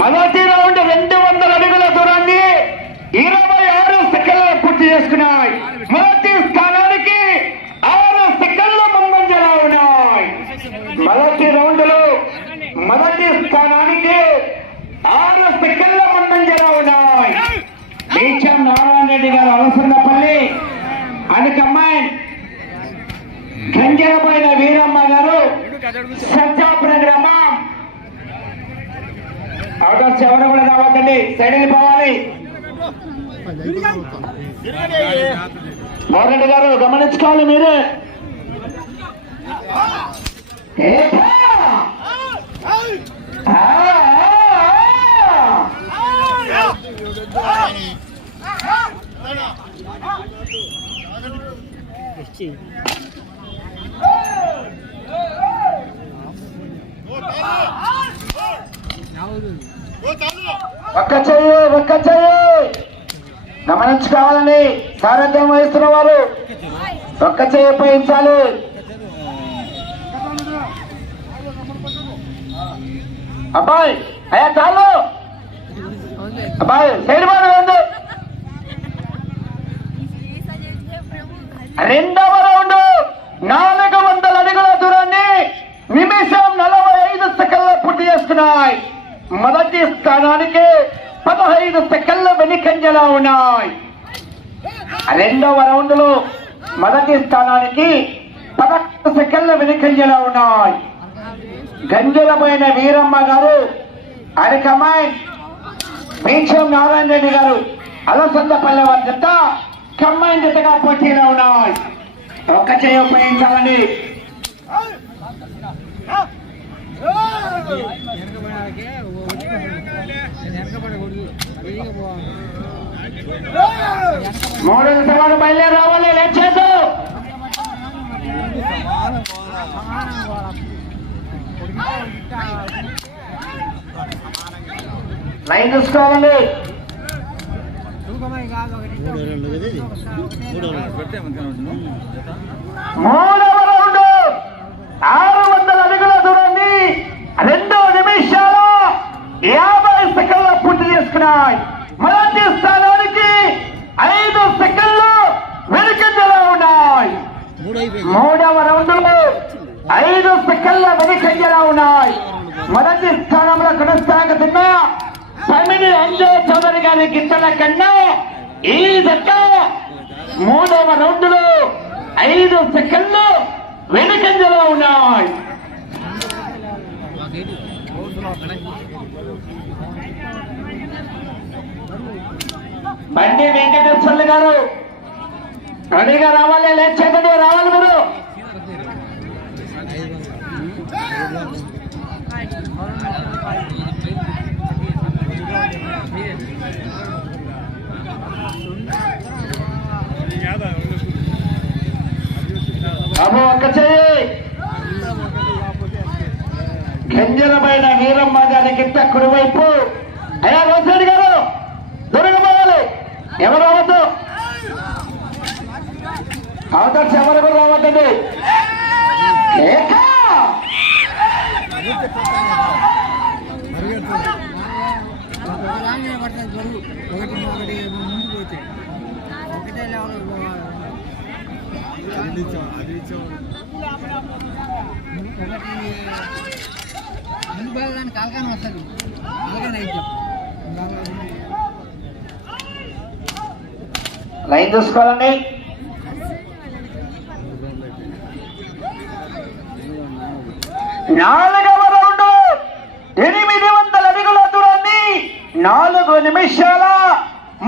మొదటి రౌండ్ రెండు వందల అడుగుల దూరాన్ని ఇరవై ఆరు సెకండ్ల పూర్తి చేసుకున్నాయి. మొదటి స్థానానికి ఆరు సెకండ్ల ముందంజలో ఉన్నాయి. మొదటి రౌండ్లో మొదటి స్థానానికి ఆరు సెకండ్ల ముందంజలో ఉన్నాయి. బీచం నారాయణ రెడ్డి గారు అవసరపల్లి అనకమ్మాయి గంజరమైన వీరమ్మ గారు సజ్జాపురం గ్రామం అవకాశం ఎవరు కూడా రావద్దండి. సైడ్ వెళ్ళిపోవాలి. మోరెడ్డి గారు గమనించుకోవాలి మీరు. ఏహా! ఆ, ఆ, ఒక్క చెయ్యి ఒక్క చెయ్యి. గమనించుకోవాలని సారథ్యం వహిస్తున్న వారు ఒక్క చెయ్యి ఉపయోగించాలి. అబ్బాయి అయ్యా చాలు. అబ్బాయి సైడ్ రెండవ రౌండ్ నాలుగు వందల అడుగుల దూరాన్ని నిమిషం నలభై ఐదు సెకండ్ల పూర్తి చేస్తున్నాయి. మొదటి స్థానానికి పదహైదు సెకండ్ల వెనుకంజలా ఉన్నాయి. రెండవ రౌండ్లో మొదటి స్థానానికి పదకొండు సెకండ్ల వెనుకంజలా ఉన్నాయి. గంజలమైన వీరమ్మ గారు అరకమాయ్ భీక్షం నారాయణ రెడ్డి గారు అలసందపల్లె వారి జత కమ్మాయిన్ జతగా పోటీలో ఉన్నాయి. ఒక్క చేయ ఉపయోగించాలని మోడల్ సవాలు బయలుదేరి రావాలి లేచేదు లైన్ చూసుకోవాలి మూడవ రౌండ్. ఆ ఉన్నాయి. మొదటి స్థానానికి ఐదు సెకండ్లు వెనుకంజలో ఉన్నాయి. మూడవ రౌండ్లో ఐదు సెకండ్ల వెనుకంజలో ఉన్నాయి. మొదటి స్థానంలో కొనసాగుతున్న తమిళ అంజయ్ చౌదరి గారి గిట్టల కన్నా ఈ జట్ట మూడవ రౌండ్లో ఐదు సెకండ్లు వెనుకంజలో ఉన్నాయి. బండి వెంకటేశ్వర్లు గారు. రెడీగా రావాలి లేచేదండి రావాలి మీరు. బాబు ఒక్క చెయ్యి. గంజలమైన వీరమ్మ గారి గిట్ట కుడివైపు అయ్యా రోసిరెడ్డి గారు దొరకపోవాలి. ఎవరు రావద్దు? అవతర్స్ ఎవరు కూడా రావద్దండి. ఒకటి ఒకటి ముందు పోతే ఒకటే అది పోవాలి ఒకటి పోయేదానికి కాలకాని వస్తుంది కాలకాని లైన్ చూసుకోవాలండి. నాలుగవ రౌండ్ ఎనిమిది వందల అడుగుల దూరాన్ని నాలుగు నిమిషాల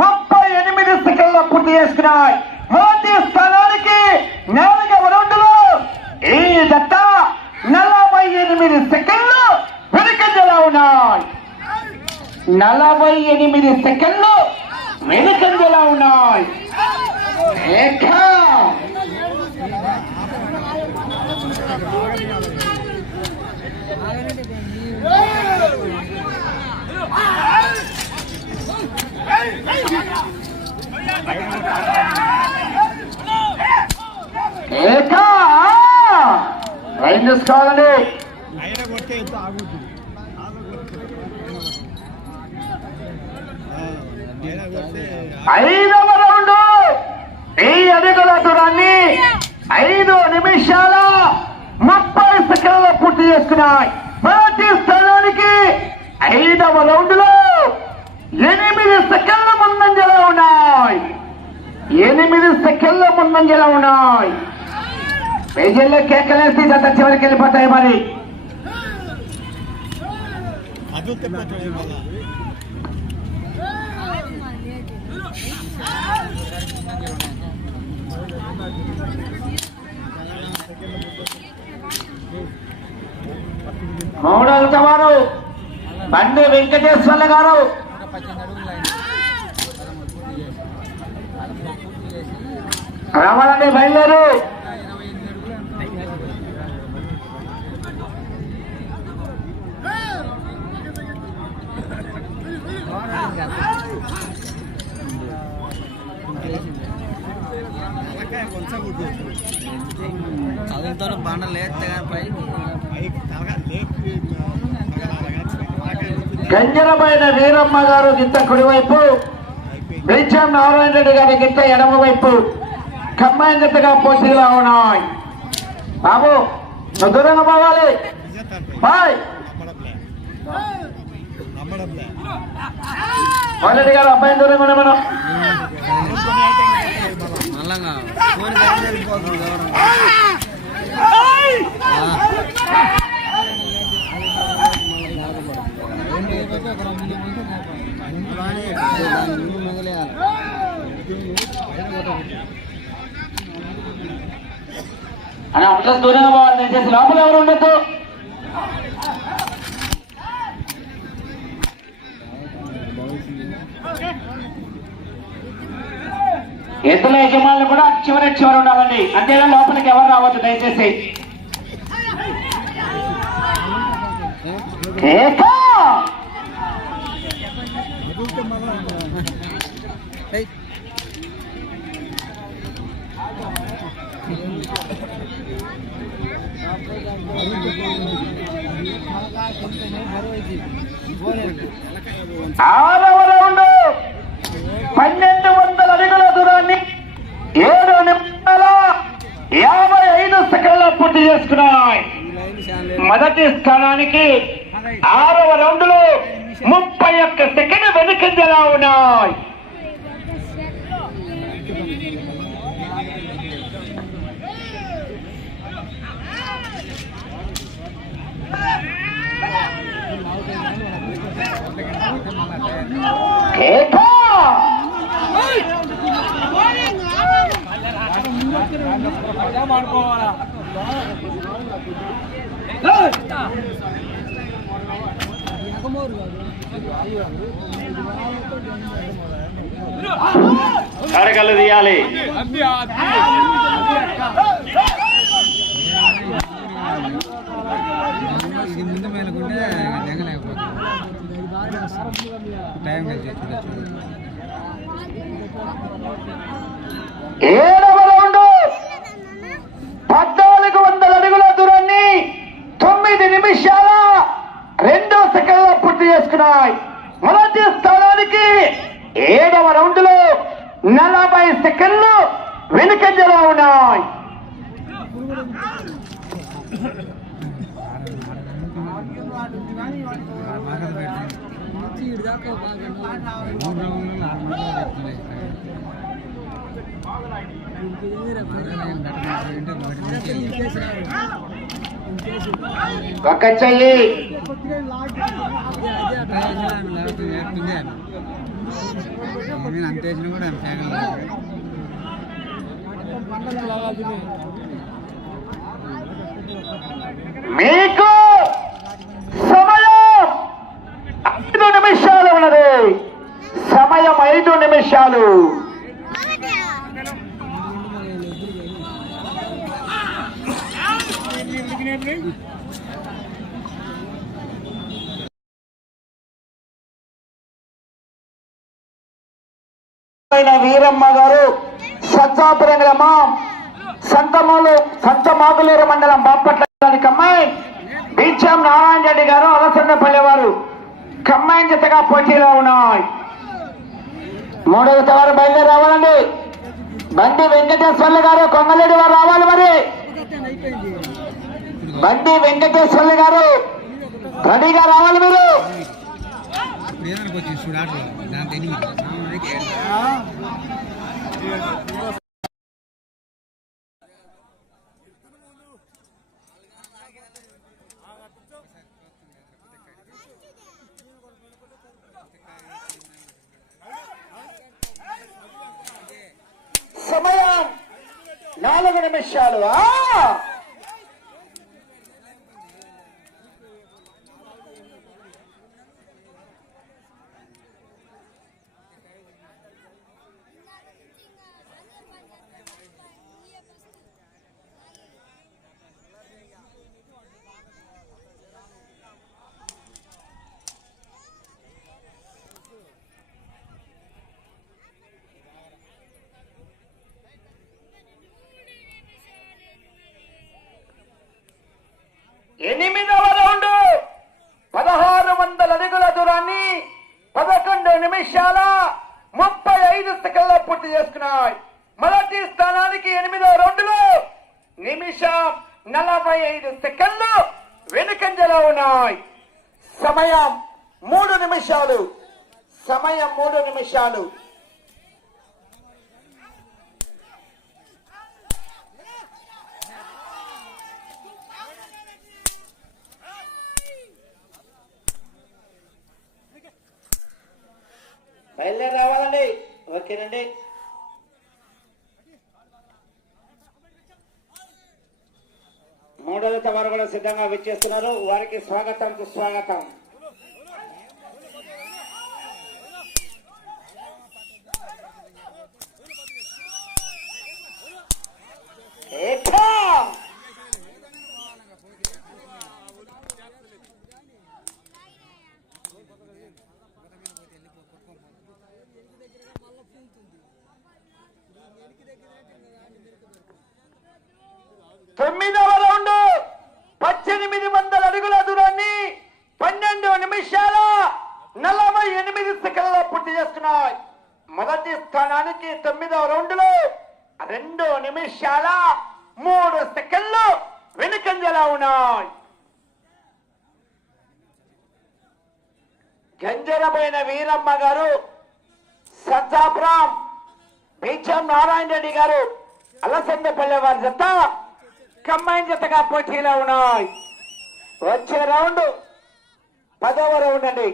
ముప్పై ఎనిమిది సెకండ్ల పూర్తి చేసుకున్నాయి. మొదటి స్థానానికి నాలుగవ రౌండ్లో ఈ దత్తా నలభై ఎనిమిది సెకండ్లు వెనుకంజలా ఉన్నాయి నలభై ఎనిమిది సెకండ్లు వెనుకంజలా ఉన్నాయి. రైన్ ఏకా! లైన్ కొట్టే ఆగుద్దు ఐదవ రౌండ్ ఈ అడుగుల దూరాన్ని ఐదు నిమిషాల ముప్పై సెకండ్ల పూర్తి చేసుకున్నాయి మొదటి స్థానానికి ఐదవ రౌండ్లో ఎనిమిది సెకండ్ల ముందంజలో ఉన్నాయి. ఎనిమిది సెకండ్ల ముందంజలో ఉన్నాయి. పేజీల్లో కేకలేసి గత చివరికి వెళ్ళిపోతాయి మరి. మూడవ వారు బండి వెంకటేశ్వర్ల గారు రావాలని బయలుదేరు Yeah అయింది పదమూడు పూర్తి చేసి పదమూడు పూర్తి చేసి రావాలని బయలుదేరు ఇంకా లేస్తే కానీ పైకి గంజరమైన వీరమ్మ గారు గింత కుడివైపు బెంచం నారాయణ రెడ్డి గారి గింత ఎడమ వైపు కమ్మాయి గింతగా పోటీలో ఉన్నాయి. బాబు నువ్వు దూరంగా పోవాలి. బాయ్. మొదటి గారు అబ్బాయి దూరంగా ఉండే మనం అని అట్లా దూరంగా పోవాలి దయచేసి లోపల ఎవరు ఉండొద్దు Okay. ఎద్దుల యజమానులు కూడా చివరి చివరి ఉండాలండి. అంతేగా లోపలికి ఎవరు రావద్దు దయచేసి. ఆరవ రౌండ్. పన్నెండు వందల అడుగుల దూరాన్ని ఏడు నిమిషాల యాభై ఐదు సెకండ్ల పూర్తి చేసుకున్నాయి మొదటి స్థానానికి ఆరవ రౌండ్లో ముప్పై ఒక్క సెకండ్ వెనుకంజలా ఉన్నాయి? కేక! కరగలు తీయాలి ఇది ముందు మేలుకుంటే దిగలేకపోతుంది టైం కలిసి ఏడవ ఒక్క చెయ్యి. అంతేసిన కూడా మీకు నిమిషాలు. వీరమ్మ గారు సజ్జాపురం గ్రామం సంతమాలు సంతమాగులేరు మండలం బాపట్ల అమ్మాయి బీచం నారాయణ రెడ్డి గారు అలసన్నపల్లి వారు కమ్మాయి జతగా పోటీలో ఉన్నాయి. మూడవ తవారు బయలుదేరి రావాలండి. బండి వెంకటేశ్వర్లు గారు కొంగలేడి వారు రావాలి మరి. బండి వెంకటేశ్వర్లు గారు రెడీగా రావాలి మీరు. ఇప్పుడు నాలుగు నిమిషాలు ఆ! ఎనిమిదవ రౌండ్ పదహారు వందల అడుగుల దూరాన్ని పదకొండు నిమిషాల ముప్పై ఐదు సెకండ్ల పూర్తి చేసుకున్నాయి మొదటి స్థానానికి ఎనిమిదవ రౌండ్లో నిమిషం నలభై ఐదు సెకండ్లు వెనుకంజలో ఉన్నాయి. సమయం మూడు నిమిషాలు. సమయం మూడు నిమిషాలు. బయలుదేరి రావాలండి. ఓకేనండి. మూడవ వారు కూడా సిద్ధంగా విచ్చేస్తున్నారు. వారికి స్వాగతం సుస్వాగతం ఏకా! తొమ్మిదవ రౌండ్ పద్దెనిమిది వందల అడుగుల దూరాన్ని పన్నెండు నిమిషాల నలభై ఎనిమిది సెకండ్ల పూర్తి చేసుకున్నాయి మొదటి స్థానానికి తొమ్మిదవ రౌండ్లు రెండు నిమిషాల మూడు సెకండ్లు వెనుకంజలా ఉన్నాయి. గంజరమైన వీరమ్మ గారు సజ్జాపురం బీచం నారాయణ రెడ్డి గారు అలసందపల్లె వారి జత కంబైన్ జతగా పోటీలో ఉన్నాయి. వచ్చే రౌండ్ పదవ రౌండ్ అండి.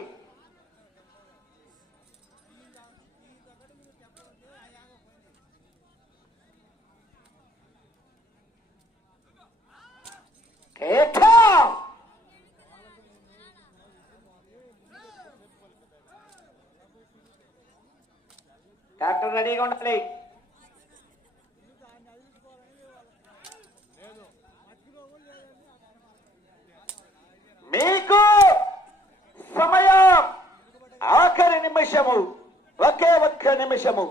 డాక్టర్ రెడీగా ఉండాలి మీకు సమయం ఆఖరి నిమిషము. ఒకే ఒక్క నిమిషము.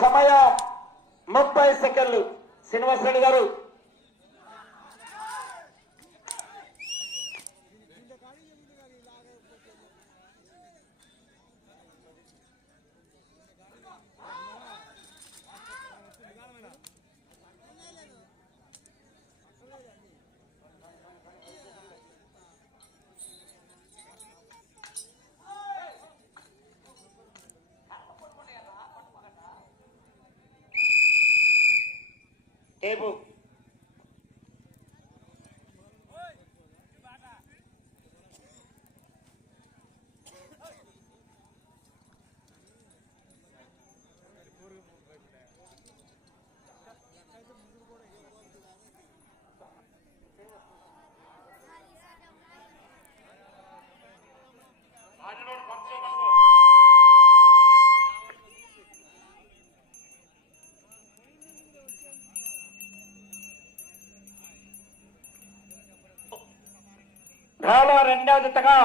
సమయ ముప్పై సెకండ్లు. శ్రీనివాసరెడ్డి గారు. able రెండవ జతగా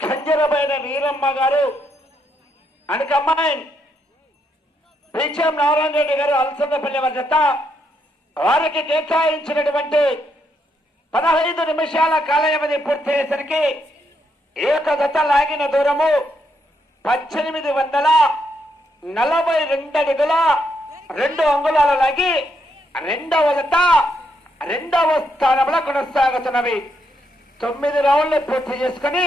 గంజరమైన వీరమ్మ గారు అనకమ్మాయి బీచం నారాయణ రెడ్డి గారు అలసందపల్లి వారి జత వారికి కేటాయించినటువంటి పదహైదు నిమిషాల కాలయవధి వ్యవధి పూర్తయ్యేసరికి యొక్క జత లాగిన దూరము పద్దెనిమిది వందల నలభై రెండు అడుగుల రెండు అంగుళాల లాగి రెండవ జత రెండవ స్థానంలో కొనసాగుతున్నవి. తొమ్మిది రౌండ్లు పూర్తి చేసుకుని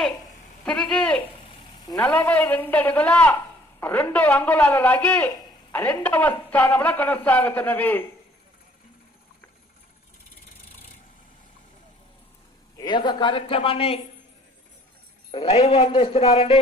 తిరిగి నలభై రెండు అడుగుల రెండు అంగుళాల లాగి రెండవ స్థానంలో కొనసాగుతున్నవి. ఈ యొక్క కార్యక్రమాన్ని లైవ్ అందిస్తున్నారండి.